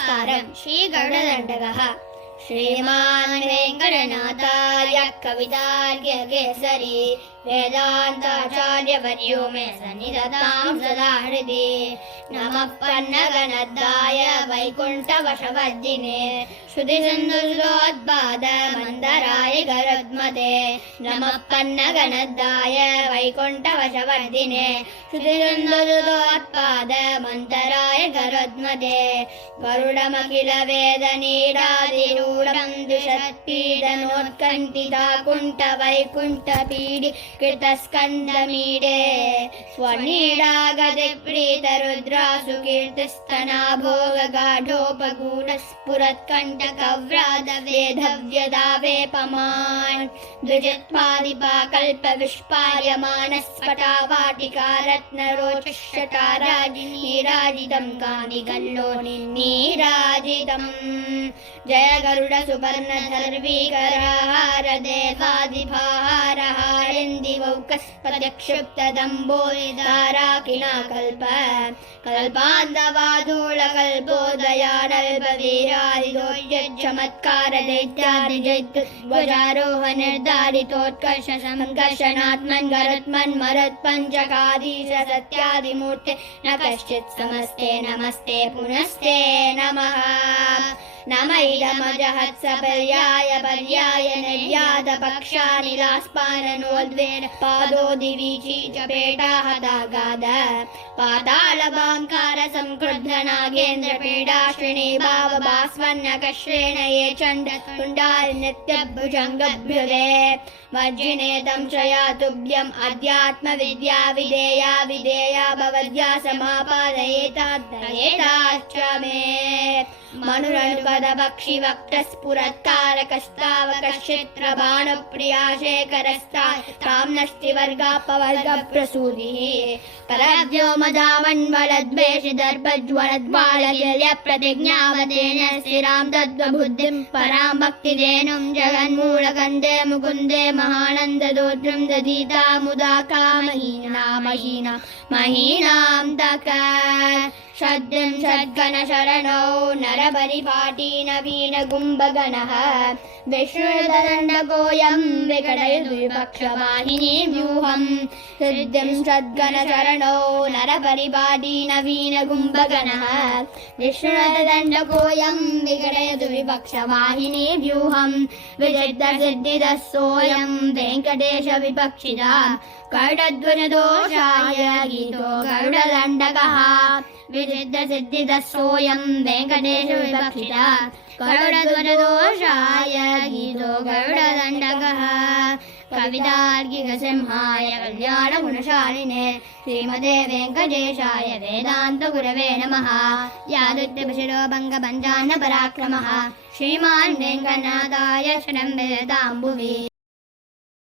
नमस्कारं श्रीगरुडदण्डकः श्रीमान् वेङ्कटनाथार्य कवितार्किकेसरी वेदान्ताचार्यवर्यो मे सन्निधत्तां सदा हृदि नमः पन्नगनद्दाय वैकुण्ठवशवर्धिने श्रुतिसिन्धुसुधोद्पाद मन्दराय गरुत्मते नमः पन्नगनद्दाय वैकुण्ठवशवर्धिने श्रुतिसिन्धुसुधोद्पाद मन्दराय गरुत्मते गरुडमखिल वेदनीडादिरूढं द्विषत्पीडनोत्कण्ठिता कुण्ठ वैकुण्ठपीडि कृतस्कन्दमीडे स्वनीडागति प्रीतरुद्रासु कीर्तिस्तना भोगगाढोपगूढस्फुरत्कण्ठकव्रातवेधव्यदावेपमान् द्विजित्पादिपाकल्पविस्पार्यमानस्फटावाटिकारत्नरोचषटाराजिनीराजितं कानिगल्लोनिनीराजितम् जय गरुड सुपर्णधर्वीकरहार देवादिभारहारिन्दिवौकस्पत्यक्षुप्तदम्बोलिधाराकिलाकल्प कल्पान्दवादूलकल्पोदयानिर्भवीरादिदोषचमत्कार दैत्यादिजैत्वजारोह निर्धारितोत्कर्ष संकर्षणात्मन् गरुत्मन् मरुत्पञ्चकाधीश सत्यादिमूर्ते न कश्चित् समस्ते नमस्ते पुनस्ते नमः नम इदमजहत्सपर्याय पर्याय निर्यातपक्षानिलास्पाननोद्वेन पादोदिवीची चपेटाहतागाद पातालभाङ्कार संक्रुद्धनागेन्द्रपीडाश्रिणी भावभास्वन्नकश्रेण ये चण्डकुण्डारि नित्यभुजङ्गभ्युदे वज्रिनेतं श्रया तुभ्यम् अध्यात्मविद्या विधेया विधेया भवद्या समापादयेताद्धयेताश्च मे मनुरनुपदपक्षि वक्त्रस्फुरत्कारकस्तावकश्चित्रबाणप्रिया शेखरस्ता काम्नष्टिवर्गापवर्गप्रसूतिः करव्योमदामन्वलद्वेषि दर्पज्वलद्वालयप्रतिज्ञावतेन स्थिरां तत्त्वबुद्धिं परां भक्तिधेनुं जगन्मूलकन्दे मुकुन्दे महानन्ददोद्रं दधीता मुदा कामहीना महीना महीनां तक षड्दिं षड्गणशरणौ नरबलिपाटी नवीनगुम्बगणः विष्णुदण्डकोऽयं विकटयद्विपक्षवाहिनी व्यूहं सिद्धिं षड्गणशरणौ नरबलिपाटी नवीनगुम्बगणः विष्णुदण्डकोऽयं विकटयद्विपक्षवाहिनी व्यूहं विजिद्धसिद्धिदः सोऽयं वेङ्कटेशविपक्षिता गरुडध्वजदोषाय गीतो गरुडदण्डकः विजिद्धसिद्धिदः सोऽयं वेङ्कटेशविपक्षिता गरुडध्वजदोषाय गीतो गरुडदण्डकः कवितार्किकसिंहाय कल्याणगुणशालिने श्रीमते वेङ्कटेशाय वेदान्तगुरवे नमः यादृत्यभिषिरो भङ्गपञ्चान्न पराक्रमः श्रीमान् वेङ्कटनाथाय शरणं वेदाम्बुवि।